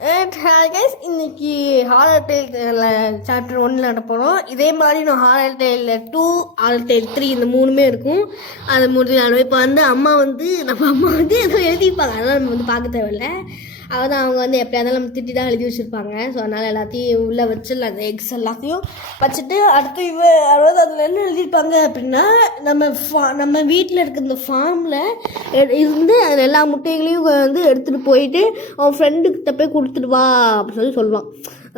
Guys இன்னைக்கு horror tail chapter 1 நட போகிறோம். இதே மாதிரி நான் ஹாரர் டெய்ல் 2 ஹாரர் டெய்ல் 3 இந்த மூணுமே இருக்கும். அது முடிஞ்சு இப்போ வந்து அம்மா வந்து நம்ம அம்மா வந்து எதுவும் எழுதிப்பாங்க, அதெல்லாம் நம்ம வந்து பார்க்க தேவையில்லை. அவதான் அவங்க வந்து எப்படியா இருந்தாலும் நம்ம திட்டி தான் எழுதி வச்சுருப்பாங்க. ஸோ அதனால் எல்லாத்தையும் உள்ளே வச்சிடலாம், அந்த எக்ஸ் எல்லாத்தையும் வச்சுட்டு அடுத்து அதாவது அதில் என்ன எழுதியிருப்பாங்க அப்படின்னா, நம்ம வீட்டில் இருக்க இந்த ஃபார்மில் இருந்து அதில் எல்லா முட்டைகளையும் வந்து எடுத்துகிட்டு போயிட்டு அவன் ஃப்ரெண்டுக்கிட்ட போய் கொடுத்துட்டு வா அப்படின்னு சொல்லுவான்.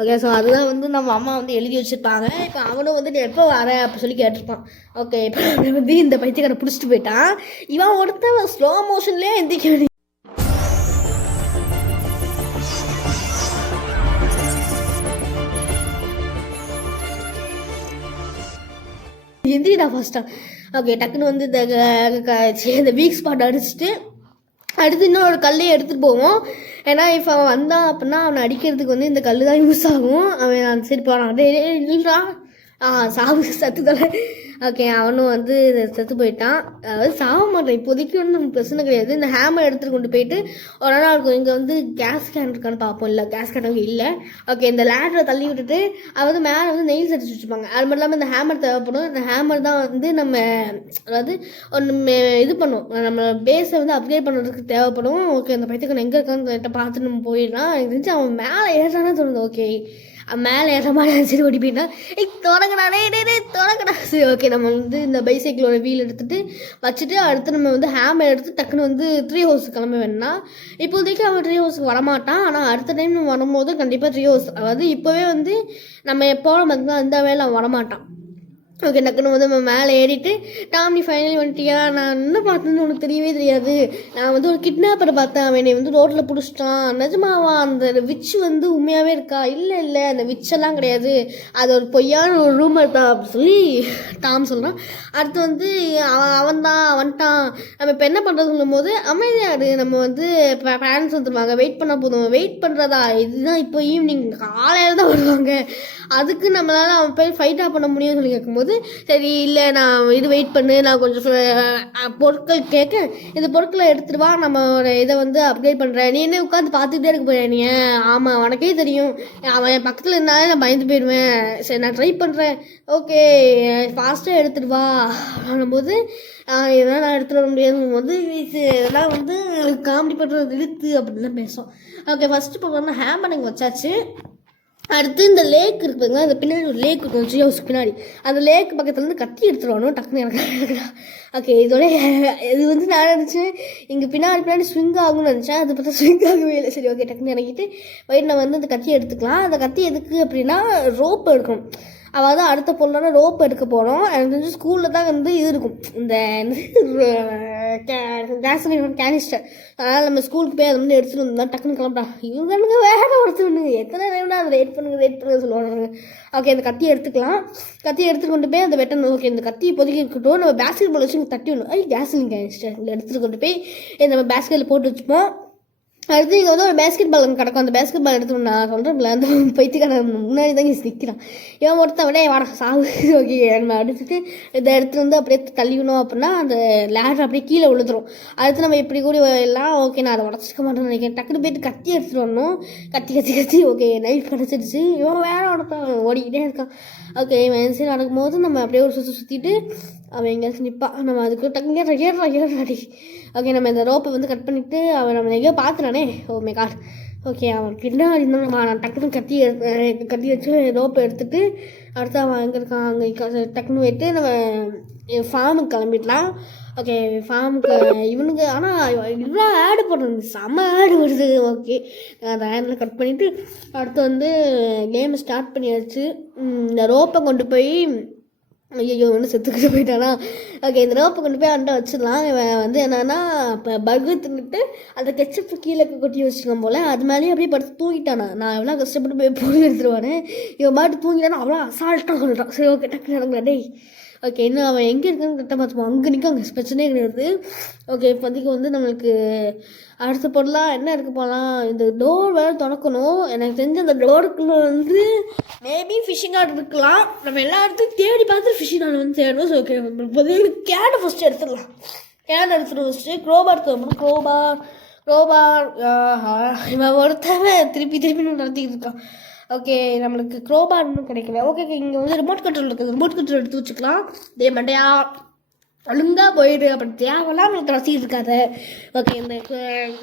ஓகே, ஸோ அதுதான் வந்து நம்ம அம்மா வந்து எழுதி வச்சுருப்பாங்க. இப்போ அவனும் வந்து நீ எப்போ வர அப்படி சொல்லி கேட்டிருப்பான். ஓகே, இப்போ வந்து இந்த பைத்தியக்காரை பிடிச்சிட்டு போயிட்டான். இவன் ஒருத்தன் ஸ்லோ மோஷன்லேயே எந்திரிக்க வேண்டிய எந்திரிடா ஃபஸ்ட்டாக. ஓகே, டக்குன்னு வந்து இந்த வீக் ஸ்பாட் அடிச்சுட்டு அடுத்து இன்னும் ஒரு கல்லையே எடுத்துகிட்டு போவோம். ஏன்னா இப்போ அவன் வந்தான் அப்படின்னா அவனை அடிக்கிறதுக்கு வந்து இந்த கல் தான் யூஸ் ஆகும். அவன் சரி போகிறான், அதே சாவு சத்து தலை. ஓகே, அவனும் வந்து செத்து போயிட்டான். அதாவது சாக மாட்டான் இப்போதைக்கு ஒன்றும் நமக்கு பிரச்சனை கிடையாது. இந்த ஹேமர் எடுத்துகிட்டு கொண்டு போயிட்டு ஒரு நாள் இருக்கும். இங்கே வந்து கேஸ் கேன் இருக்கான்னு பார்ப்போம். இல்லை, கேஸ் கேன் இல்லை. ஓகே, இந்த லேடரை தள்ளி விட்டுட்டு அதாவது மேலே வந்து நெயில்ஸ் அடிச்சு வச்சுருப்பாங்க. அது மட்டும் இல்லாமல் இந்த ஹேமர் தேவைப்படும். இந்த ஹேமர் தான் வந்து நம்ம அதாவது ஒன்று இது பண்ணும், நம்ம பேஸை வந்து அப்கிரேட் பண்ணுறதுக்கு தேவைப்படும். ஓகே, அந்த பைத்தியக்காரன் எங்கே இருக்கான்னு பார்த்து நம்ம போயிடலாம். எனக்கு தெரிஞ்சு அவன் மேலே ஏறானே தோணுது. ஓகே, மேலே ஏற மாதிரி சரி ஓடி போயிட்டா தொடங்கடா தொடங்கடா. சரி, ஓகே, நம்ம வந்து இந்த பைசைக்கிளோட வீல் எடுத்துகிட்டு வச்சுட்டு அடுத்து நம்ம வந்து ஹேமர் எடுத்து டக்குன்னு வந்து ட்ரீ ஹவுஸுக்கு கிளம்ப வேணும்னா இப்போதைக்கு அவன் ட்ரீ ஹவுஸுக்கு வரமாட்டான். ஆனால் அடுத்த டைம் நம்ம வரும்போது கண்டிப்பாக ட்ரீ ஹவுஸ் அதாவது இப்போவே வந்து நம்ம எப்போ நமக்கு அந்த வேலை அவன் வரமாட்டான். ஓகே, டக்குன்னு வந்து நம்ம மேலே ஏறிட்டு டாம் நீ ஃபைனலி வந்துட்டியா, நான் என்ன பார்த்தேன்னு உனக்கு தெரியவே தெரியாது. நான் வந்து ஒரு கிட்னாப்பரை பார்த்தேன், அவன் என்னை வந்து ரோட்டில் பிடிச்சிட்டான். நிஜமாவா? அந்த விச் வந்து உண்மையாகவே இருக்கா? இல்லை அந்த விச்செல்லாம் கிடையாது, அது ஒரு பொய்யான ஒரு ரூமர் தான் அப்படின்னு சொல்லி டாம் சொல்கிறான். அடுத்து வந்து அவன் தான் வந்துட்டான், நம்ம இப்போ என்ன பண்ணுறதுங்கும் போது அமைதியாடு, நம்ம வந்து இப்போ பேரண்ட்ஸ் வந்துடுவாங்க, வெயிட் பண்ணால் போதும். வெயிட் பண்ணுறதா? இதுதான் இப்போ ஈவினிங் காலையில் தான் வருவாங்க, அதுக்கு நம்மளால் அவன் போய் ஃபைட்டாக பண்ண முடியும்னு சொல்லி கேட்கும்போது சரி இல்லை நான் இது வெயிட் பண்ணு, நான் கொஞ்சம் பொருட்கள் கேட்க இந்த பொருட்களை எடுத்துட்டு வா, நம்ம ஒரு இதை வந்து அப்கிரேட் பண்ணுறேன். நீ என்ன உட்காந்து பார்த்துக்கிட்டே இருக்க போறேன் நீ? ஆமாம், உனக்கே தெரியும் அவன் என் பக்கத்தில் இருந்தாலே நான் பயந்து போயிடுவேன். சரி, நான் ட்ரை பண்ணுறேன். ஓகே, ஃபாஸ்ட்டாக எடுத்துட்டு வா ஆகும்போது இதெல்லாம் நான் எடுத்துகிட்டு வர முடியாதுங்கும் போது இதெல்லாம் வந்து காமெடி பண்ணுறது இழுத்து அப்படின்லாம் பேசும். ஓகே, ஃபஸ்ட்டு இப்போ ஹேமர் இங்கே வச்சாச்சு. அடுத்து இந்த லேக் இருக்குதுங்க, அந்த பின்னாடி ஒரு லேக் இருக்கும் ட்ரீ ஹவுஸ் பின்னாடி. அந்த லேக் பக்கத்துலேருந்து கத்தி எடுத்துருவானோ டக்குன்னு எனக்கு. ஓகே, இதோட இது வந்து நான் நினச்சேன் இங்கே பின்னாடி ஸ்விங் ஆகும்னு நினச்சேன். அது பார்த்தா ஸ்விங் ஆகவே இல்லை. சரி, ஓகே, டக்குன்னு இறங்கிட்டு போயிட்டு நம்ம வந்து அந்த கத்தி எடுத்துக்கலாம். அந்த கத்தி எதுக்கு அப்படின்னா ரோப் எடுக்கணும். அதாவது அடுத்த பொருளான ரோப் எடுக்க போகிறோம். எனக்கு தெரிஞ்சு ஸ்கூலில் தான் வந்து இது இருக்கும், இந்த கேசலின் கேனிஸ்டர். அதனால் நம்ம ஸ்கூலுக்கு போய் அதை வந்து எடுத்துகிட்டு வந்தோம். டக்குன்னு கிளம்புறா இவங்க வேறு ஒருத்தவனுங்க எத்தனை டைம்னா அதை வெயிட் பண்ணுங்க சொல்லுவாங்க. ஓகே, அந்த கத்தியை எடுத்துக்கலாம். கத்தியை எடுத்துகிட்டு கொண்டு போய் அந்த வெட்டணும். ஓகே, இந்த கத்தி இப்போதைக்கு இருக்கட்டும். நம்ம பேஸ்கெட் பால் வச்சு இங்கே தட்டி விடணும். கேசலின் கேனிஸ்டர் இங்கே எடுத்துகிட்டு கொண்டு போய் நம்ம பேஸ்கெட்டில் போட்டு வச்சுப்போம். அடுத்து இங்கே வந்து ஒரு பேஸ்கெட் பால் கிடக்கும். அந்த பேஸ்கெட் பால் எடுத்து நான் சொல்கிறேன், அந்த பைத்தியக்கார முன்னாடி தான் இங்கே நிற்கிறான். இவன் ஒருத்தன் விட வாடா சாவு. ஓகே, நம்ம அடிச்சுட்டு இதை எடுத்துகிட்டு வந்து அப்படியே தள்ளிக்கணும் அப்படின்னா அந்த லேடர் அப்படியே கீழே விழுந்துடும். அடுத்து நம்ம இப்படி கூடி எல்லாம் ஓகே, நான் அதை உடச்சிக்க மாட்டேன்னு நினைக்கிறேன். டக்குன்னு போயிட்டு கத்தி எடுத்துகிட்டு வரணும். கத்தி ஓகே, நைஃப் கிடச்சிருச்சு. இவன் வேற ஒருத்தன் ஓடிக்கிட்டே இருக்கான். ஓகே, இவன் சரி நடக்கும்போது நம்ம அப்படியே ஒரு சுற்றிட்டு அவன் எங்கேயாச்சும் நிற்பான். நம்ம அதுக்கு டக்குன்னு ஓகே, நம்ம இந்த ரோப்பை வந்து கட் பண்ணிவிட்டு அவன் நம்ம எங்கேயோ பார்த்துறானே. Oh my god. ஓகே, அவன் பின்னாடி இருந்தான். நான் டக்குன்னு கத்தி வச்சு ரோப்பை எடுத்துகிட்டு அடுத்து அவன் எங்கே இருக்கான் அங்கே டக்குன்னு போயிட்டு நம்ம ஃபார்முக்கு கிளம்பிடலாம். ஓகே, ஃபார்முக்கு இவனுக்கு ஆனால் இவ்வளோ ஆடு போடுறது, செம்ம ஆடு வருது. ஓகே, அந்த ஆடில் கட் பண்ணிவிட்டு அடுத்து வந்து கேமை ஸ்டார்ட் பண்ணியாச்சு. இந்த ரோப்பை கொண்டு போய் ஐயோ வந்து செத்துக்கிட்டு போயிட்டானா. ஓகே, இந்த ரோப்பை கொண்டு போய் அண்டை வச்சிடலாம். இவன் வந்து என்னன்னா இப்போ பர்கர் தின்னுட்டு அந்த கெச்சப்பு கீழே கொட்டி வச்சுக்கோம் போல் அது மேலேயே அப்படியே படுத்து தூங்கிட்டானா. நான் எவ்வளோ கஷ்டப்பட்டு போய் போய் எடுத்துருவானே, இவன் பாட்டு தூங்கிட்டானா அவ்வளோ அசால்ட்டாக சொல்கிறான். சரி, ஓகே, டக்கு நடங்களா டேய். ஓகே, இன்னும் அவன் எங்கே இருக்கான்னு கரெக்டாக பார்த்துப்போம். அங்கே நிற்கும், அங்கே பிரச்சனையே கிடையாது. ஓகே, இப்போதைக்கு வந்து நம்மளுக்கு அடுத்த பொருளாக என்ன எடுக்க போகலாம். இந்த டோர் வேறு திறக்கணும். எனக்கு தெரிஞ்ச அந்த டோருக்குள்ளே வந்து மேபி ஃபிஷிங் ராட் இருக்கலாம். நம்ம எல்லா இடத்துக்கும் தேடி பார்த்து ஃபிஷிங் ராட் வந்து தேடணும். ஸோ ஓகே, இப்போதைக்கு கேனை ஃபஸ்ட்டு எடுத்துடலாம். கேன் எடுத்துகிட்டு ஃபஸ்ட்டு க்ரோபார் தேவைப்படும். க்ரோபார் இவன் ஒருத்தவன் திருப்பி திருப்பி நடத்திக்கிட்டு இருக்கான். ஓகே, நம்மளுக்கு க்ரோபார் இன்னும் கிடைக்கல. ஓகே, இங்கே வந்து ரிமோட் கண்ட்ரோல் இருக்குது. ரிமோட் கண்ட்ரோல் எடுத்து வச்சுக்கலாம். இதே மண்டையா ஒழுங்காக போயிடு, அப்படி தேவைலாம் நம்மளுக்கு ரசிக்கிட்டு இருக்காது. ஓகே, இந்த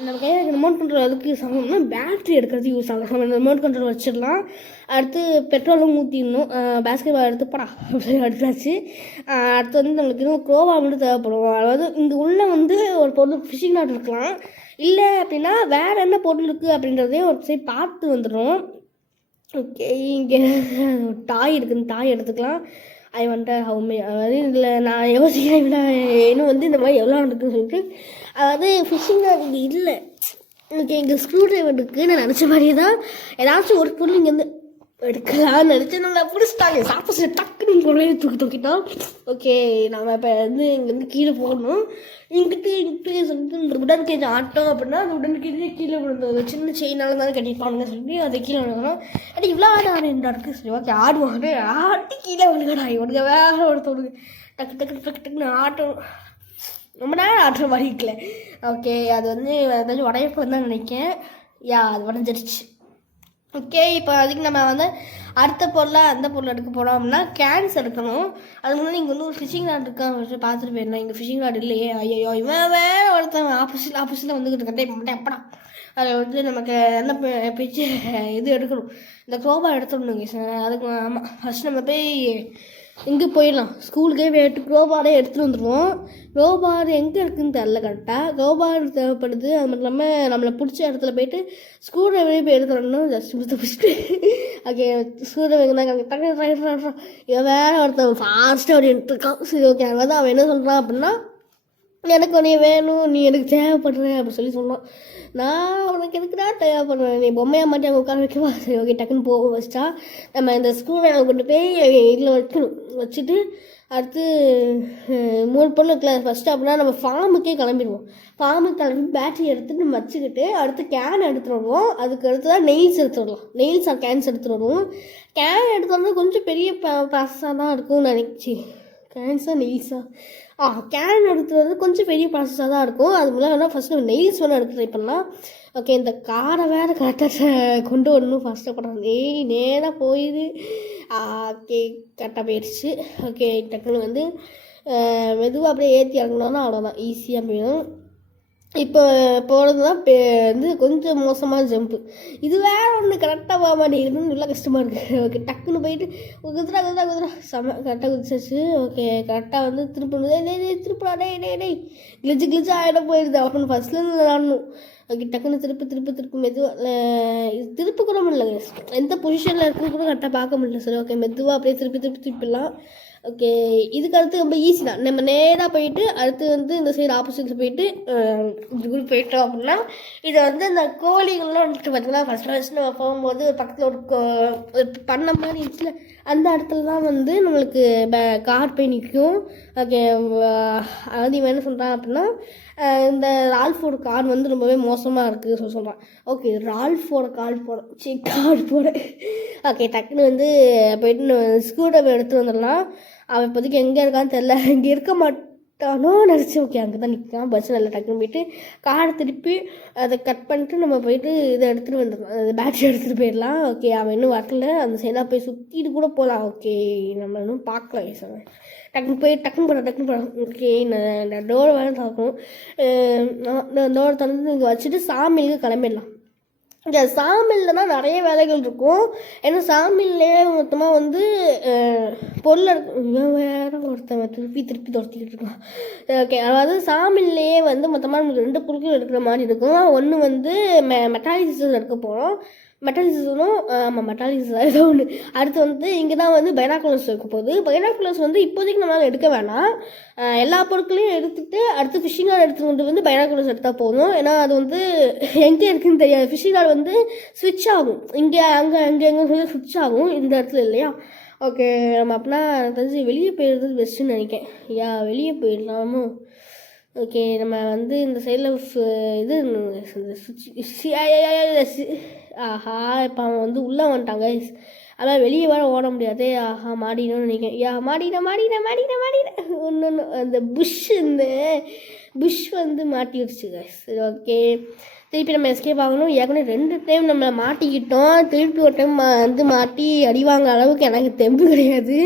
நம்ம கையில் ரிமோட் கண்ட்ரோல் எதுக்கு யூஸ் ஆகும்னா பேட்ரி எடுக்கிறது யூஸ் ஆகும். நம்ம ரிமோட் கண்ட்ரோல் வச்சிடலாம். அடுத்து பெட்ரோலும் ஊற்றிடணும். பேஸ்கெட் பால் எடுத்து படா எடுத்தாச்சு. அடுத்து வந்து நம்மளுக்கு இன்னும் க்ரோவா மட்டும் தேவைப்படும். அதாவது இங்கே உள்ள வந்து ஒரு பொருள் ஃபிஷிங் நாட் இருக்கலாம். இல்லை அப்படின்னா வேறு என்ன பொருள் இருக்குது அப்படின்றதையும் ஒரு சைட் பார்த்து வந்துடும். ஓகே, இங்கே டாய் இருக்குதுன்னு டாய் எடுத்துக்கலாம். ஐ வந்துட்டு ஹவுமே, அதாவது இதில் நான் யோசிக்கிறேன் இன்னும் வந்து இந்த மாதிரி எவ்வளோ இருக்குன்னு சொல்லிட்டு. அதாவது ஃபிஷிங் இங்கே இல்லை. ஓகே, இங்கே ஸ்க்ரூ ட்ரைவர் இருக்குது. நான் நினச்ச மாதிரியே தான் ஏதாச்சும் ஒரு பொருள் இங்கேருந்து எடுக்கலாம்னு நினச்சி நல்லா பிடிச்சிட்டாங்க. சாப்பிட்டு டக்குன்னு பொருளையே தூக்கிட்டோம். ஓகே, நம்ம இப்போ வந்து இங்கேருந்து கீழே போகணும். இங்கிட்டு சொல்லிட்டு இந்த உடன் கேஜ் ஆட்டோம் அப்படின்னா அந்த உடன் கேஜே கீழே விழுந்தது. சின்ன செயினால தானே கட்டிப்பானுங்க சொல்லி அதை கீழே விழுந்தோம். அடி இவ்வளோ ஆடுறா இருக்குது சரி. ஓகே, ஆடுவாங்க. ஆட்டி கீழே விழுகடா இவனுங்க வேற ஒருத்தவனுக்கு டக்கு டக்கு டக்கு டக்குன்னு ஆட்டம். ரொம்ப நேரம் ஆட்டுற மாதிரி இருக்கல. ஓகே, அது வந்து ஏதாச்சும் உடையப்போ தான் நினைக்கிறேன். அது உடஞ்சிருச்சு. ஓகே, இப்போ அதுக்கு நம்ம வந்து அடுத்த பொருளாக அந்த பொருள் எடுக்க போனோம் அப்படின்னா கேன்ஸ் எடுக்கணும். அது முன்னாடி இங்கே வந்து ஒரு ஃபிஷிங் ராட் இருக்கான்னு பார்த்துட்டு போயிருந்தேன். இங்கே ஃபிஷிங் ராட் இல்லையே. ஐயோ, இவன் வேற ஒருத்தன் ஆப்போசிட்டில் வந்துக்கிட்டு இருக்கட்டே எப்படா அதை வந்து நமக்கு என்ன பிச்சு இது எடுக்கணும். இந்த க்ரோபார் எடுத்துடணுங்க. அதுக்கு ஆமாம், ஃபஸ்ட் நம்ம போய் இங்கே போயிடலாம். ஸ்கூலுக்கே போயிட்டு க்ரோபாரே எடுத்துகிட்டு வந்துடுவோம். க்ரோபார் எங்கே இருக்குதுன்னு தெரில கரெக்டாக. க்ரோபார் தேவைப்படுது. அது மட்டும் இல்லாமல் நம்மளை பிடிச்ச இடத்துல போயிட்டு ஸ்க்ரூ ட்ரைவரே போய் எடுத்துடணும். ஜஸ்ட் பிடிச்சிட்டு ஓகே, ஸ்க்ரூ ட்ரைவர் தான் இவன் வேறு ஒருத்தன் ஃபாஸ்ட்டாக அப்படி எடுத்துருக்கான். சரி, ஓகே, அங்கே தான் அவன் என்ன சொல்கிறான் அப்படின்னா எனக்கு உன்னைய வேணும், நீ எனக்கு தேவைப்படுற அப்படி சொல்லி சொன்னான். நான் உனக்கு எதுக்குடா தேவைப்படுறேன், நீ பொம்மையாக மாட்டி அங்கே உட்கார வைக்கவா? சரி, ஓகே, டக்குன்னு போக வச்சிட்டா நம்ம இந்த ஸ்க்ரூவை கொண்டு போய் இதில் வைக்கணும். வச்சுட்டு அடுத்து 3 பொருள் இருக்குல்ல. ஃபஸ்ட்டு அப்படின்னா நம்ம ஃபார்முக்கே கிளம்பிடுவோம். ஃபார்முக்கு கிளம்பி பேட்டரி எடுத்துகிட்டு நம்ம வச்சுக்கிட்டு அடுத்து கேன் எடுத்துகிட்டு வருவோம். அதுக்கு அடுத்து தான் நெயில்ஸ் எடுத்துகிட்டு வரலாம். நெயில்ஸ் கேன்ஸ் எடுத்துகிட்டு வருவோம். கேன் எடுத்து வந்து கொஞ்சம் பெரிய ப்ராசஸாக தான் இருக்கும்னு நினைச்சி. கேன்ஸா நெயில்ஸா கேன் எடுத்துகிறது கொஞ்சம் பெரிய ப்ராசஸாக தான் இருக்கும். அது மூலம் வேணால் ஃபஸ்ட்டு நம்ம நெயில்ஸ் வேணால் எடுத்து ட்ரை பண்ணலாம். ஓகே, இந்த காரை வேறு கரெக்டாக கொண்டு வரணும். ஃபஸ்ட்டு பண்ணுறது நேராக போயிடு. ஓகே, கரெக்டாக போயிடுச்சு. ஓகே, டக்குன்னு வந்து மெதுவாக அப்படியே ஏற்றி இறங்கினோன்னா அவ்வளோதான், ஈஸியாக போயிடும். இப்போ போகிறது தான் வந்து கொஞ்சம் மோசமான ஜம்ப்பு. இது வேறு ஒன்று கரெக்டாக போக மாட்டேங்குதுன்னு நல்லா கஷ்டமாக இருக்குது. ஓகே, டக்குன்னு போயிட்டு குதிரா செம கரெக்டாக குதிச்சாச்சு. ஓகே, கரெக்டாக வந்து திருப்படா டே கிளிச்சு ஆகிடும் போயிடுது. அப்படின்னு ஃபஸ்ட்லேருந்து விளாடணும். ஓகே, டக்குன்னு திருப்பு மெதுவாக இது திருப்பு கூட முடியல. எந்த பொசிஷனில் இருக்குன்னு கூட கரெக்டாக பார்க்க முடியல. சரி, ஓகே, மெதுவாக அப்படியே திருப்பிடலாம். ஓகே, இதுக்கு அடுத்து ரொம்ப ஈஸி தான். நம்ம நேராக போயிட்டு அடுத்து வந்து இந்த சைடு ஆப்போசிட்டில் போயிட்டு இதுக்குள்ளே போயிட்டோம் அப்படின்னா இதை வந்து இந்த கோழிகள்லாம் வந்துட்டு பார்த்தீங்கன்னா ஃபஸ்ட் நம்ம போகும்போது பக்கத்தில் ஒரு பண்ண மாதிரி இருந்துச்சுல, அந்த இடத்துல தான் வந்து நம்மளுக்கு கார் போய் நிற்கும். ஓகே, அதாவது இவன் என்ன சொல்கிறான் அப்படின்னா இந்த ரால்ஃபோட கார் வந்து ரொம்பவே மோசமாக இருக்குது சொல்கிறான். ஓகே, ரால்ஃபோட கார் போட ஓகே, டக்குன்னு வந்து போயிட்டு ஸ்கூட்டர் எடுத்துகிட்டு வந்துடலாம். அவன் இப்போதைக்கு எங்கே இருக்கான்னு தெரில, இங்கே இருக்க மாட்டானோ நினச்சி. ஓகே, அங்கே தான் நிற்கான். பஸ் நல்லா டக்குன்னு போயிட்டு காரை திருப்பி அதை கட் பண்ணிட்டு நம்ம போயிட்டு இதை எடுத்துகிட்டு வந்துடலாம். அந்த பேட்டரி எடுத்துகிட்டு போயிடலாம். ஓகே, அவன் இன்னும் வரல. அந்த சைடாக போய் சுற்றிட்டு கூட போகலாம். ஓகே, நம்ம இன்னும் பார்க்கல சார். டக்குன்னு போகிறோம். ஓகே, நான் டோர் வேலை பார்க்கணும். டோரை திறந்து இங்கே வச்சுட்டு சாமிலுக்கு கிளம்பிடலாம். இங்கே சாமில்ல தான் நிறைய வேலைகள் இருக்கும். ஏன்னா சாமில்லே மொத்தமாக வந்து பொருள் எடுக்கும். வேறு ஒருத்தவங்க திருப்பி துரத்திக்கிட்டு இருக்கான். ஓகே, அதாவது சாமில்லையே வந்து மொத்தமாக நமக்கு 2 பொருட்கள் எடுக்கிற மாதிரி இருக்கும். ஒன்று வந்து மெட்டாலிசிஸ் எடுக்க போகிறோம். மெட்டாலிசிஸும் ஆமாம் மெட்டாலிசிஸ் ஏதோ ஒன்று. அடுத்து வந்து இங்கே தான் வந்து பைனாக்குலர்ஸ் இருக்க போகுது. பைனாக்குலர்ஸ் வந்து இப்போதைக்கு நம்மளால் எடுக்க வேணாம். எல்லா பொருட்களையும் எடுத்துகிட்டு அடுத்து ஃபிஷிங் ராட் எடுத்துகிட்டு வந்து பைனாக்குலர்ஸ் எடுத்தால் போதும். ஏன்னா அது வந்து எங்கே இருக்குதுன்னு தெரியாது. ஃபிஷிங் ராட் வந்து ஸ்விட்ச் ஆகும். இங்கே எங்கே சொல்லி ஸ்விட்ச் ஆகும், இந்த இடத்துல இல்லையா. ஓகே, நம்ம அப்படின்னா தெரிஞ்சு வெளியே போயிடுறது பெஸ்ட்டுன்னு நினைக்கிறேன். வெளியே போயிடலாமோ. ஓகே, நம்ம வந்து இந்த சைடில் இது ஆஹா, இப்போ அவன் வந்து உள்ளே வந்துட்டாங்க. ஆனால் வெளியே வர ஓட முடியாது. ஆஹா, மாடினோன்னு நினைக்கிறேன். மாடின ஒன்று அந்த புஷ் இந்த புஷ் வந்து மாட்டிடுச்சு guys. சரி ஓகே, திருப்பி நம்ம எஸ்கேப் ஆகணும். ஏற்கனவே 2 டைம் நம்ம மாட்டிக்கிட்டோம். திருப்பி ஒரு டைம் வந்து மாட்டி அடிவாங்க அளவுக்கு எனக்கு தெம்பு கிடையாது.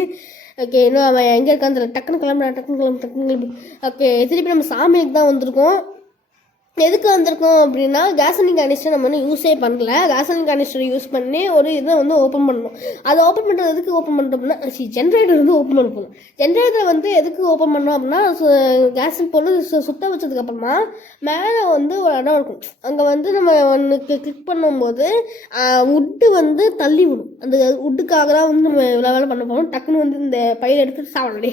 ஓகே, இன்னும் அவன் எங்கே இருக்கான் தெரியல. டக்குன்னு கிளம்பு. ஓகே, திருப்பி நம்ம சாமிக்கு தான் வந்திருக்கோம். எதுக்கு வந்திருக்கோம் அப்படின்னா, கேசலின் கேனிஸ்டர் நம்ம வந்து யூஸே பண்ணல. கேசலின் கேனிஸ்டர் யூஸ் பண்ணி ஒரு இதை வந்து ஓப்பன் பண்ணணும். அதை ஓப்பன் பண்ணுறது எதுக்கு ஓப்பன் பண்ணுறோம்னா, ஜென்ரேட்டர் வந்து ஓப்பன் பண்ண போகணும். ஜென்ரேட்டரை வந்து எதுக்கு ஓப்பன் பண்ணோம் அப்படின்னா, கேஸ் பொருள் சுத்த வச்சதுக்கப்புறமா மேலே வந்து ஒரு இடம் இருக்கும். அங்கே வந்து நம்ம ஒன்று கிளிக் பண்ணும்போது உட்டு வந்து தள்ளி விடும். அந்த உட்டுக்காக தான் வந்து நம்ம இவ்வளோ வேலை பண்ண போகிறோம். டக்குன்னு வந்து இந்த பையில எடுத்துட்டு சாப்பிடே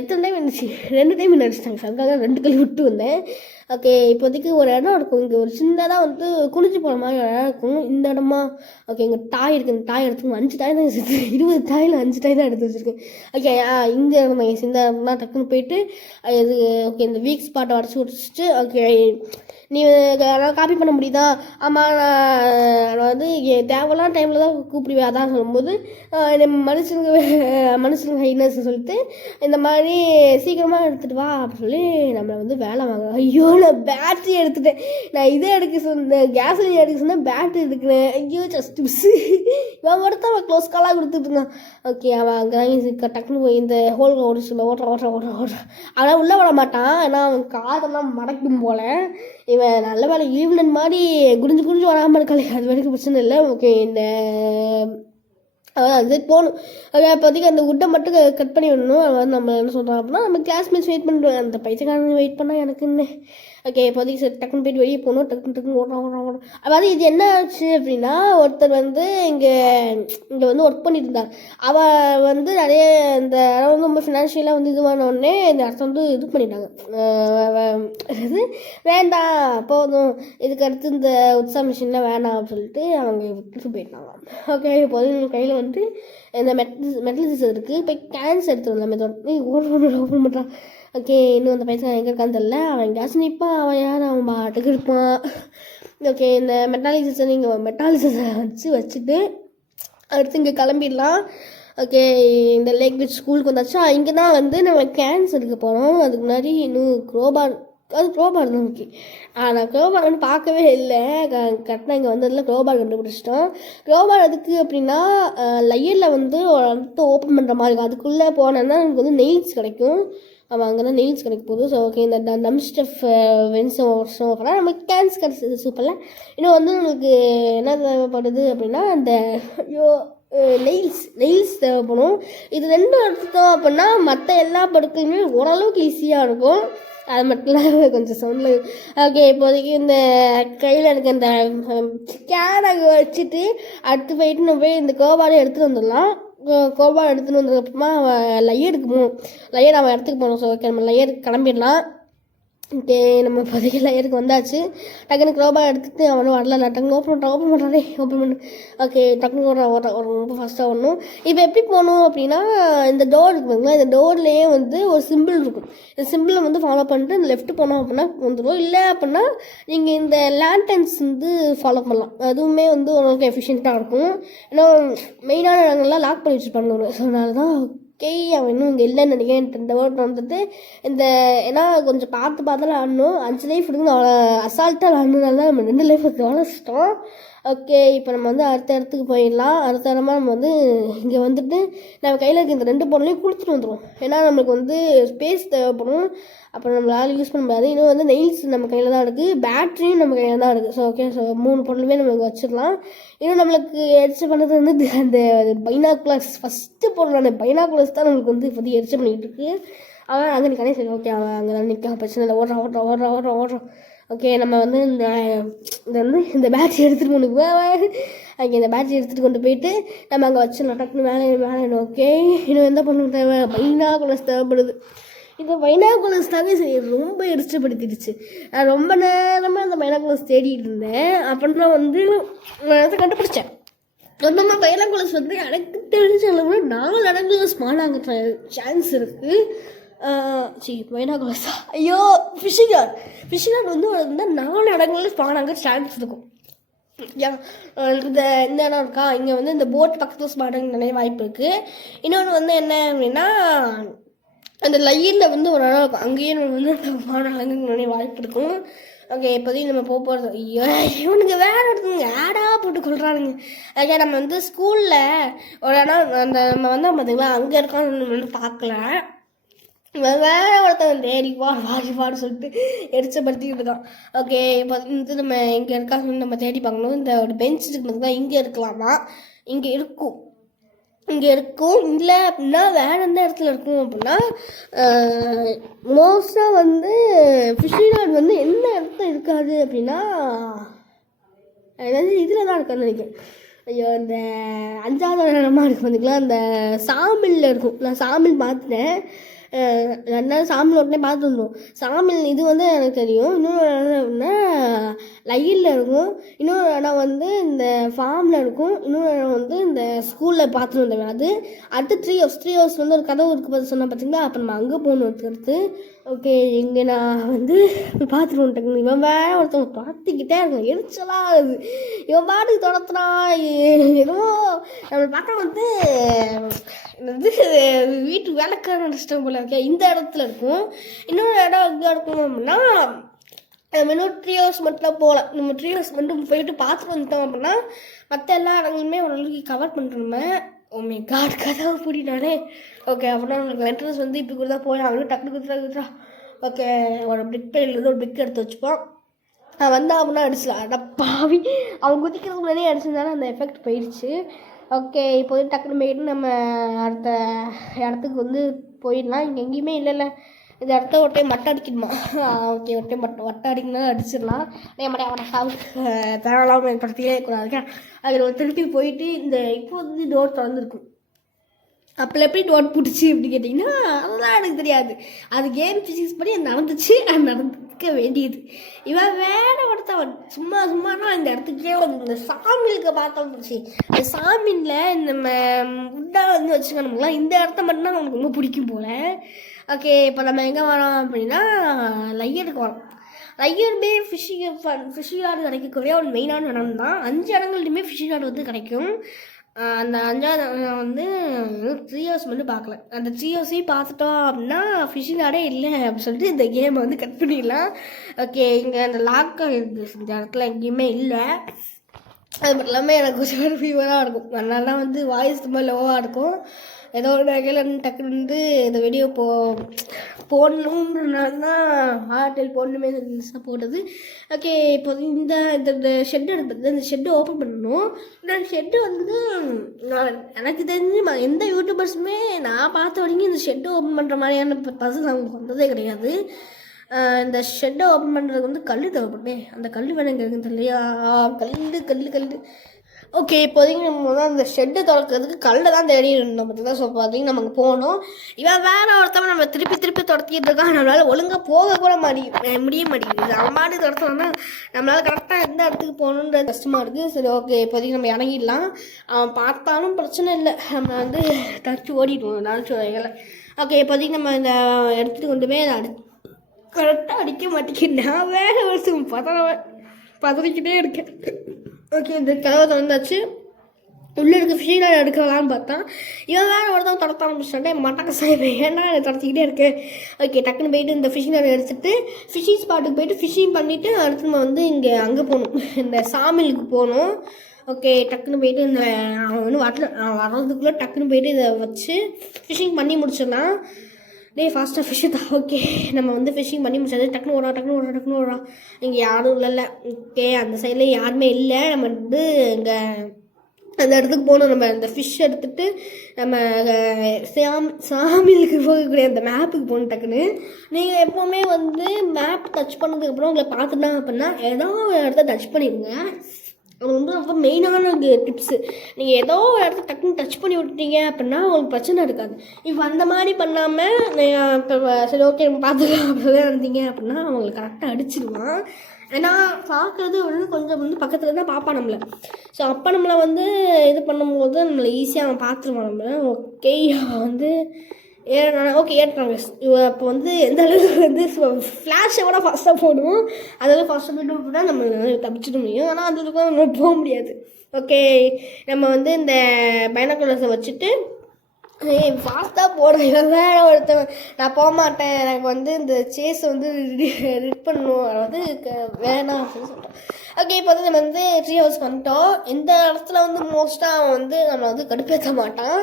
எத்தனை டைம் இருந்துச்சு, 2 டைம் அடிச்சிட்டாங்க. அதுக்காக 2 கழி விட்டு வந்தேன். ஓகே, இப்போதைக்கு ஒரு இடம் இருக்கும். இங்கே ஒரு சின்னதாக வந்து குளிச்சு போகிற மாதிரி ஒரு இடம் இருக்கும். இந்த இடமா ஓகே, இங்கே டாய் இருக்குது. இந்த டாய் எடுத்துக்கணும். 5 டாய் தான் வச்சுருக்கு. 20 டாயில் 5 டாய் தான் எடுத்து வச்சுருக்கேன். ஓகே, இந்த இடம் தான். இந்த இடம் தான். டக்குன்னு போயிட்டு இது ஓகே, இந்த வீக் ஸ்பாட்டை உடச்சி விட்டுச்சிட்டு ஓகே, நீ காப்பி பண்ண முடியுதா? ஆமாம், நான் வந்து தேவையான டைமில் தான் கூப்பிடுவேன். அதான் சொல்லும்போது மனுஷனுங்க ஹைனஸ் சொல்லிட்டு இந்த மாதிரி சீக்கிரமாக எடுத்துகிட்டு வா அப்படின்னு சொல்லி நம்மளை வந்து வேலை வாங்க. ஐயோ, நான் பேட்ரி எடுத்துட்டேன். நான் இதை எடுக்க சொன்னேன், கேஸ்லின் எடுக்க சொன்னேன், பேட்ரி எடுக்கிறேன். ஐயோ ஜஸ்ட் மிஸ். இவன் மட்டும் அவன் க்ளோஸ் காலாக கொடுத்துட்டு இருந்தான். ஓகே, அவன் அங்கே டக்குன்னு போய் இந்த ஹோல் ஓடுறான். அவன் உள்ளே விட மாட்டான். ஏன்னா அவன் காதெல்லாம் மடக்கும் போல. இவன் நல்ல வேலை ஈவினிங் மாதிரி குடிஞ்சு வராமல் இருக்காளே, அது வரைக்கும் பிரச்சனை இல்லை. ஓகே, இந்த அது போகணும். ஓகே, அப்போதைக்கு அந்த உட்டை மட்டும் கட் பண்ணி விடணும். அவன் நம்ம என்ன சொல்கிறான் அப்படின்னா, நம்ம கிளாஸ்மேட்ஸ் வெயிட் பண்ணுறோம். அந்த பைசக்காரங்க வெயிட் பண்ணால் எனக்கு என்ன. ஓகே, இப்போதைக்கு சரி டக்குன்னு போயிட்டு வெளியே போகணும். டக்குன்னு ஓடுறான். அதாவது இது என்ன ஆச்சு அப்படின்னா, ஒருத்தர் வந்து இங்கே வந்து ஒர்க் பண்ணிட்டு இருந்தார். அவள் வந்து நிறைய இந்த இடம் வந்து ரொம்ப ஃபினான்ஷியலாக வந்து இதுவான உடனே இந்த இடத்த வந்து இது பண்ணிட்டாங்க. இது வேண்டாம், போதும், இதுக்கு அடுத்து இந்த உத்சா மிஷின்லாம் வேணாம் அப்படின்னு சொல்லிட்டு அவங்க விட்டுட்டு போயிட்டாங்க. ஓகே, இப்போது கையில் வந்து இந்த மெட்டல் சீசர் இருக்குது. போய் கேன்ஸ் எடுத்துட்டு வந்தேன். ஓப்பன் பண்ணுறான். ஓகே, இன்னும் அந்த பைசா எங்கே இருக்கான்னு தெரியல. அவன் கேஸ் நிற்பான், அவன் யார், அவன் பாட்டுக்கு இருப்பான். ஓகே, இந்த மெட்டாலிசஸை நீங்கள் மெட்டாலிசஸை வச்சுட்டு அடுத்து இங்கே கிளம்பிடலாம். ஓகே, இந்த லேக் பீச் ஸ்கூலுக்கு வந்தாச்சா. இங்கே தான் வந்து நம்ம கேன்ஸ் எடுக்க போகிறோம். அதுக்கு முன்னாடி இன்னும் க்ரோபார் தான் ஓகே. நான் க்ரோபார் வந்து பார்க்கவே இல்லை. கரெக்டாக இங்கே வந்ததில் க்ரோபார் கண்டுபிடிச்சிட்டோம். க்ரோபார் எதுக்கு அப்படின்னா, லையரில் வந்து ஒரு இடத்த ஓப்பன் பண்ணுற மாதிரி இருக்கும். அதுக்குள்ளே போனேன்னா எனக்கு வந்து நெயில்ஸ் கிடைக்கும். அவன் அங்கே தான் நெயில்ஸ் கிடைக்க போகுது. ஸோ ஓகே, இந்த டம் ஸ்டஃப் வென்ஸோ நமக்கு கேன்ஸ் கிடச்சிது சூப்பரில். இன்னும் வந்து நம்மளுக்கு என்ன தேவைப்படுது அப்படின்னா, அந்த நெயில்ஸ் தேவைப்படும். இது 2 எடுத்துட்டோம் அப்படின்னா மற்ற எல்லா படுக்கையுமே ஓரளவுக்கு ஈஸியாக இருக்கும். அது மட்டும் கொஞ்சம் சவுண்டில். ஓகே, இப்போதைக்கு இந்த கையில் எனக்கு இந்த கேனை வச்சுட்டு அடுத்து போயிட்டு நம்ம போய் இந்த கோபாலை எடுத்துகிட்டு வந்துடலாம். கோபால் எடுத்துகிட்டு வந்ததுக்கப்புறமா அவன் லையருக்கு போகணும். லையர் அவன் இடத்துக்கு போகணும். ஸோ ஓகே, நம்ம லையருக்கு கிளம்பிடலாம். ஓகே, நம்ம இப்போதைக்கு லையருக்கு வந்தாச்சு. டக்குனு க்ரோபால் எடுத்துகிட்டு அவனும் வரல. டக்குனு ஓப்பன் பண்ணுறானே ஓப்பன் பண்ணு. ஓகே, டக்குனு ஓடுறான் ரொம்ப ஃபாஸ்ட்டாக வரணும். இப்போ எப்படி போகணும் அப்படின்னா, இந்த டோர் இருக்குங்களா, இந்த டோர்லேயே வந்து ஒரு சிம்பிள் இருக்கும். இந்த சிம்பிளை வந்து ஃபாலோ பண்ணிட்டு இந்த லெஃப்ட் போனோம் அப்படின்னா வந்துடும். இல்லை அப்படின்னா நீங்கள் இந்த லேண்டன்ஸ் வந்து ஃபாலோ பண்ணலாம். அதுவுமே வந்து ஓரளவுக்கு எஃபிஷியண்ட்டாக இருக்கும். ஏன்னா மெயினான இடங்கள்லாம் லாக் பண்ணி வச்சுருப்பாங்க. ஸோ அதனால தான் ஓகே, அவன் இன்னும் இங்கே இல்லைன்னு நினைக்கிறேன். இந்த வேர்ட் வந்துட்டு இந்த ஏன்னா கொஞ்சம் பார்த்து ஆடணும். 5 லைஃப் இருக்குன்னு அவ்வளோ அசால்ட்டாக விளாட்றதுனால தான் நம்ம 2 லைஃப் எவ்வளோ இஷ்டம். ஓகே, இப்போ நம்ம வந்து அடுத்த இடத்துக்கு போயிடலாம். அடுத்த இடமா நம்ம வந்து இங்கே வந்துட்டு நம்ம கையில் இருக்க இந்த 2 பொருளையும் கொடுத்துட்டு வந்துடுவோம். ஏன்னா நம்மளுக்கு வந்து ஸ்பேஸ் தேவைப்படும். அப்புறம் நம்மளால் யூஸ் பண்ண முடியாது. இன்னும் வந்து நெயில்ஸ் நம்ம கையில் தான் இருக்குது, பேட்ரியும் நம்ம கையில் தான் இருக்குது. ஸோ ஓகே, ஸோ 3 பொருளுமே நம்ம வச்சிடலாம். இன்னும் நம்மளுக்கு எரிச்சு பண்ணது வந்து அந்த பைனாகுலர்ஸ் ஃபஸ்ட்டு பொருளான பைனாகுலர்ஸ் தான் நம்மளுக்கு வந்து இப்போதைக்கு எரிச்சு பண்ணிக்கிட்டு இருக்குது. அவன் அங்கே நிற்கானே. சரி ஓகே, அவன் அங்கே தான் நிற்க பிரச்சனை இல்லை. ஓடுறான். ஓகே, நம்ம வந்து இந்த பேட்டரி எடுத்துகிட்டு போகணும். அங்கே இந்த பேட்டரி எடுத்துகிட்டு கொண்டு போயிட்டு நம்ம அங்கே வச்சிடலாம். டக்குன்னு மேலே. ஓகே, இன்னும் எந்த பொண்ணு தேவை? பைனாகுலர்ஸ் தேவைப்படுது. இந்த பைனாகுலர்ஸ் தாங்க சரி ரொம்ப எரிச்சப்படுத்திடுச்சு. நான் ரொம்ப நேரமாக அந்த பைனாகுலர்ஸ் தேடிட்டு இருந்தேன். அப்படின்னா வந்து நான் கண்டுபிடிச்சேன். நம்ம பைனாகுலர்ஸ் வந்து எனக்கு தெரிஞ்ச அளவு 4 இடங்களில் ஸ்மால் ஆக சான்ஸ் இருக்குது. பைனாகுலர்ஸா? ஐயோ, ஃபிஷிங் ராட் வந்து 4 இடங்களில் ஸ்பான் ஆக சான்ஸ் இருக்கும். இந்த இடம் இருக்கா, இங்கே வந்து இந்த போட் பக்கத்தில் ஸ்பான் ஆக நிறைய வாய்ப்பு இருக்குது. இன்னொன்று வந்து என்ன அப்படின்னா, அந்த லைனில் வந்து ஒரு இடம் இருக்கும், அங்கேயே நம்ம வந்து வானலங்குன்னு வாய்ப்பு இருக்கும். ஓகே, இப்போதையும் நம்ம போகிறது. இவனுக்கு வேற இடத்துங்க ஆடா போட்டு கொள்றானுங்க. ஓகே, நம்ம வந்து ஸ்கூலில் ஒரு இடம் அந்த நம்ம வந்து பார்த்தீங்களா அங்கே இருக்கான்னு வந்து பார்க்கல. வேற ஒருத்தன் தேடி வாடி சொல்லிட்டு எரிச்சப்படுத்திக்கிட்டு இருக்கான். ஓகே, இப்போ வந்து நம்ம இங்கே இருக்காங்க நம்ம தேடி பார்க்கணும். இந்த ஒரு பெஞ்ச் இருக்கு பார்த்தீங்கன்னா, இங்கே இருக்கலாமா, இங்கே இருக்கும், இங்கே இருக்கும். இல்லை அப்படின்னா வேறு எந்த இடத்துல இருக்கும் அப்படின்னா மோஸ்ட்டாக வந்து ஃபிஷிங் வந்து எந்த இடத்துல இருக்காது அப்படின்னா ஏதாவது இதில் தான் இருக்கான்னு நினைக்கிறேன். ஐயோ, இந்த 5வது இடமா இருக்குது பார்த்தீங்களா, அந்த சாமிலில் இருக்கும். நான் சாமில் பார்த்துட்டேன், 2 சாமில் உடனே பார்த்து வந்துடும். சாமில் இது வந்து எனக்கு தெரியும். இன்னொரு இடம் அப்படின்னா லைனில் இருக்கும், இன்னொரு இடம் வந்து இந்த ஃபார்மில் இருக்கும், இன்னொரு இடம் வந்து இந்த ஸ்கூலில் பார்த்துட்டு வந்தேன். அது அடுத்து 3 ஹவர்ஸ் வந்து ஒரு கதவு இருக்குது பார்த்து சொன்னால் பார்த்தீங்களா, அப்போ நம்ம அங்கே போகணும் அடுத்து. ஓகே, இங்கே நான் வந்து பார்த்துட்டு வந்துட்டேன். இவன் வேற ஒருத்தவங்க பார்த்துக்கிட்டே இருக்கும், எரிச்சலாக ஆகுது. இவன் பாட்டுக்கு தொடத்துறான். ஏதோ நம்மளை பார்த்தா வந்து வீட்டு வேலைக்கார நடிச்சிட்டோம் போல இருக்கே. இந்த இடத்துல இருக்கும். இன்னொரு இடம் எங்கே இருக்கும் அப்படின்னா நம்ம இன்னும் 3 ஹவர்ஸ் மட்டும் போகலாம். நம்ம 3 ஹவர்ஸ் மட்டும் போயிட்டு பார்த்துட்டு வந்துட்டோம் அப்படின்னா மற்ற எல்லா இடங்களுமே ஓரளவுக்கு கவர் பண்ணுறோமே. ஓமே காட், கதவை பூட்டினானே. ஓகே, அப்படின்னா உங்களுக்கு என்ட்ரன்ஸ் வந்து இப்போ கூட தான் போய் அவனுக்கு டக்குனு குத்துறா. ஓகே, ஒரு பிக் பேர்லேருந்து ஒரு பிக் எடுத்து வச்சுப்போம். வந்தால் அப்படின்னா அடிச்சிடலாம். அடப்பாவி, அவன் குதிக்கிறதுக்கு முன்னாடியே அடிச்சிருந்தாலும் அந்த எஃபெக்ட் போயிடுச்சு. ஓகே, இப்போது டக்குனு போயிட்டு நம்ம அடுத்த இடத்துக்கு வந்து போயிடலாம். இங்கே எங்கேயுமே இல்லைல்ல, இந்த இடத்த ஒரு டைம் மட்டை அடிக்கணுமா? ஓகே, ஒரு டைம் வட்டை அடிக்கணும்னா அடிச்சிடலாம். மட்டை அவனை தேவையில்லாமல் ஏற்படுத்தியே கூடாது. அதில் திருப்பி போயிட்டு இந்த இப்போ வந்து டோர் திறந்துருக்கும். அப்போ எப்படி டோர் பிடிச்சி அப்படி கேட்டிங்கன்னா அதெல்லாம் எனக்கு தெரியாது. அது கேம் ஃபிசிக்ஸ் படி நடந்துச்சு, அது நடந்துக்க வேண்டியது. இவன் வேற ஒருத்தவன் சும்மானா இந்த இடத்துக்கே வந்து இந்த சாமிலுக்கு பார்த்தோம் போச்சு. இந்த சாமியில் இந்த உட்டாக வந்து வச்சுக்கணுங்களா, இந்த இடத்த மட்டும்தான் அவனுக்கு ரொம்ப பிடிக்கும் போல். ஓகே, இப்போ நம்ம எங்கே வரோம் அப்படின்னா லையருக்கு வரோம். லையருமே ஃபிஷிங் ராடு கிடைக்கக்கூடிய ஒரு மெயினான இடம் தான். 5 இடங்கள்லையுமே ஃபிஷிங் ராடு வந்து கிடைக்கும். அந்த 5வது வந்து 3 ஹவர்ஸ் மட்டும் பார்க்கல. அந்த 3 ஹவர்ஸையும் பார்த்துட்டோம் அப்படின்னா ஃபிஷிங் ராடே இல்லை அப்படின்னு சொல்லிட்டு இந்த கேமை வந்து கட் பண்ணிடலாம். ஓகே, இங்கே அந்த லாக்காக இருக்குது, இந்த இடத்துல எங்கேயுமே இல்லை. அது மட்டும் இல்லாமல் எனக்கு கொஞ்சம் ஃபீவராக இருக்கும், அதனால தான் வந்து வாய்ஸ் ரொம்ப லோவாக இருக்கும். ஏதோ ஒரு வகையில் டக்குன்னு வந்து இந்த வீடியோ போடணுன்றனால தான் ஹார்டெல் போடணுமே போட்டது. ஓகே, இப்போ இந்த ஷெட்டு எடுத்து இந்த ஷெட்டு ஓப்பன் பண்ணணும். இந்த ஷெட்டு வந்து எனக்கு தெரிஞ்சு எந்த யூடியூபர்ஸுமே நான் பார்த்த வரைக்கும் இந்த ஷெட்டு ஓப்பன் பண்ணுற மாதிரியான பர்சன் அவங்க வந்ததே கிடையாது. இந்த ஷெட்டை ஓப்பன் பண்ணுறதுக்கு வந்து கல் தேவைப்பட்டே, அந்த கல் வேணுங்க இருக்குன்னு தெரியலையா, கல். ஓகே, இப்போதைக்கு நம்ம வந்து அந்த ஷெட்டு திறக்கிறதுக்கு கல்லை தான் தேடி இருந்தோம் பார்த்தீங்கன்னா. ஸோ பார்த்தீங்கன்னா நமக்கு போகணும். இவன் வேற ஒருத்தவன் நம்ம திருப்பி துரத்திட்டு இருக்கான். நம்மளால் ஒழுங்காக போக கூட முடிய மாட்டேங்குது. அவன் மாதிரி துரத்தோம்னா நம்மளால் கரெக்டாக எந்த இடத்துக்கு போகணுன்றது கஷ்டமாக இருக்குது. சரி, ஓகே, இப்போதைக்கு நம்ம இறங்கிடலாம். அவன் பார்த்தாலும் பிரச்சனை இல்லை, நம்ம வந்து தச்சு ஓடிடுவோம் நினச்சி. ஓகே, இப்போதைக்கு நம்ம இந்த இடத்துக்கு கொண்டு போய் அதை கரெக்டாக அடிக்க மாட்டேங்கிறேன். நான் வேற வருஷம் பதறிக்கிட்டே இருக்கேன். ஓகே, இந்த கதவை திறந்தாச்சு. உள்ளே இருக்க ஃபிஷிங் ராட் எடுக்கலான்னு பார்த்தா இவன் வேறு ஒருத்தவங்க தொடர்த்த ஆரம்பிச்சிட்டே மட்டக்க சாய்ப்பேன், ஏன்னா தொடச்சிக்கிட்டே இருக்கு. ஓகே, டக்குன்னு போயிட்டு இந்த ஃபிஷிங் ராட் எடுத்துகிட்டு ஃபிஷிங் ஸ்பாட்டுக்கு போயிட்டு ஃபிஷிங் பண்ணிவிட்டு அடுத்து நம்ம வந்து அங்கே போகணும், இந்த சாமிலுக்கு போகணும். ஓகே, டக்குன்னு போயிட்டு இந்த அவன் வந்து வர்றதுக்குள்ளே டக்குன்னு போயிட்டு இதை வச்சு ஃபிஷிங் பண்ணி முடிச்சிடலாம். ஃபாஸ்ட்டாக ஃபிஷ்ஷு தான். ஓகே, நம்ம வந்து ஃபிஷ்ஷிங் பண்ணி முடிச்சாது. டக்குன்னு ஓடுறோம். இங்கே யாரும் இல்லைல்ல. ஓகே, அந்த சைடில் யாருமே இல்லை. நம்ம வந்து இங்கே அந்த இடத்துக்கு போகணும். நம்ம அந்த ஃபிஷ் எடுத்துகிட்டு நம்ம சாமிலுக்கு போகக்கூடிய அந்த மேப்புக்கு போகணும். டக்குன்னு நீங்கள் எப்போவுமே வந்து மேப் டச் பண்ணதுக்கப்புறம் உங்களை பார்த்துட்டாங்க அப்படின்னா ஏதோ ஒரு இடத்த டச் பண்ணிடுங்க. அது வந்து ரொம்ப மெயினான டிப்ஸு. நீங்கள் ஏதோ ஒரு இடத்த டக்குன்னு டச் பண்ணி விட்டுட்டீங்க அப்படின்னா உங்களுக்கு பிரச்சனை இருக்காது. இப்போ அந்த மாதிரி பண்ணாமல் இப்போ சரி ஓகே நம்ம பார்த்துக்கலாம் அப்படிதான் இருந்தீங்க அப்படின்னா அவங்களுக்கு கரெக்டாக அடிச்சிடுவான். ஏன்னா பார்க்குறது வந்து கொஞ்சம் வந்து பக்கத்தில் தான் பார்ப்பான் நம்மளை. ஸோ அப்போ நம்மளை வந்து இது பண்ணும்போது நம்மளை ஈஸியாக அவன் பார்த்துருவான் நம்மளை. ஓகே, வந்து ஏற்றாங்க. அப்போ வந்து எந்த அளவுக்கு வந்து ஃப்ளாஷை கூட ஃபாஸ்ட்டாக போடுவோம். அதெல்லாம் ஃபாஸ்ட்டாக போய்ட்டு அப்படின்னா நம்ம தப்பிச்சிட முடியும். ஆனால் அந்த அளவுக்கு நம்ம போக முடியாது. ஓகே, நம்ம வந்து இந்த பைனாகுலர்ஸை வச்சுட்டு ஃபாஸ்ட்டாக போடுறேன் இவன் வேற ஒருத்தவன். நான் போக மாட்டேன், எனக்கு வந்து இந்த சேஸ் வந்து ரிட் பண்ணணும், அதாவது வேணாம் அப்படின்னு சொல்லிட்டேன். ஓகே, இப்போ வந்து நம்ம வந்து ட்ரீ ஹவுஸ் வந்துட்டோம். இந்த இடத்துல வந்து மோஸ்ட்டாக அவன் வந்து நம்மளை வந்து கடுப்பேற்ற மாட்டான்.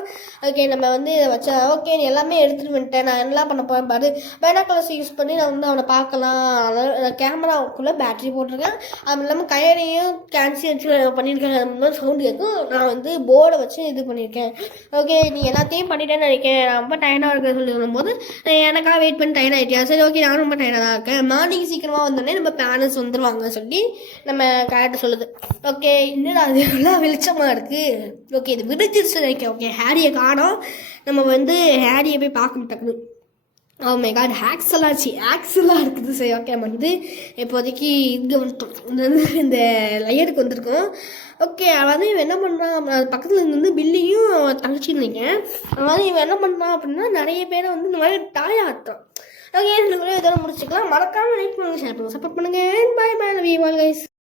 ஓகே, நம்ம வந்து இதை வச்சா ஓகே நீ எல்லாமே எடுத்துகிட்டு வந்துட்டேன், நான் என்ன பண்ண போகிறேன் பாரு. பைனாக்குலர்ஸ் யூஸ் பண்ணி நான் வந்து அவனை பார்க்கலாம். கேமராவுக்குள்ளே பேட்ரி போட்டிருக்கேன், அது இல்லாமல் கையடையும் கேன்சல் பண்ணியிருக்கேன். அந்த மாதிரி சவுண்டு கேட்கும். நான் வந்து போர்டை வச்சு இது பண்ணியிருக்கேன். ஓகே, நீ எல்லாத்தையும் பண்ணிட்டேன்னு நினைக்கிறேன், நான் ரொம்ப டயர்டாக இருக்கேன்னு சொல்லி சொல்லும்போது எனக்காக வெயிட் பண்ணி டயர்ட் ஆகிட்டியா, சரி ஓகே நானும் ரொம்ப டயர்டாக தான் இருக்கேன், மார்னிங் சீக்கிரமாக வந்தோடனே நம்ம பேரண்ட்ஸ் வந்துடுவாங்க சொல்லி நம்ம கரெக்டாக சொல்லுது. ஓகே, இன்னும் அது எவ்வளோ வெளிச்சமாக இருக்குது. ஓகே, இது விடிஞ்சிருச்சு நினைக்கிறேன். ஓகே, ஹேரியை காணோம். நம்ம வந்து ஹேரியை போய் பார்க்க டக்குன்னு. ஓ மை காட், ஆக்ஸெல்லாம் இருக்குது. சரி ஓகே, நம்ம வந்து இப்போதைக்கு இங்கே வந்துட்டோம், இந்த லையருக்கு வந்திருக்கோம். ஓகே, அதாவது இவன் என்ன பண்ணுறான், அது பக்கத்தில் இருந்து பில்லியும் தங்கச்சின்னு நினைக்கிறேன். அதாவது இவன் என்ன பண்ணுறான் அப்படின்னா நிறைய பேரை வந்து இந்த மாதிரி டாய் ஆடுறான். ஓகே, இந்த இதெல்லாம் முடிச்சுக்கலாம். மறக்காமல் லைக் பண்ணுங்கள், ஷேர் பண்ணுங்கள், சப்போர்ட் பண்ணுங்கள். பாய் பாய், லவ் யூ ஆல் கைஸ்.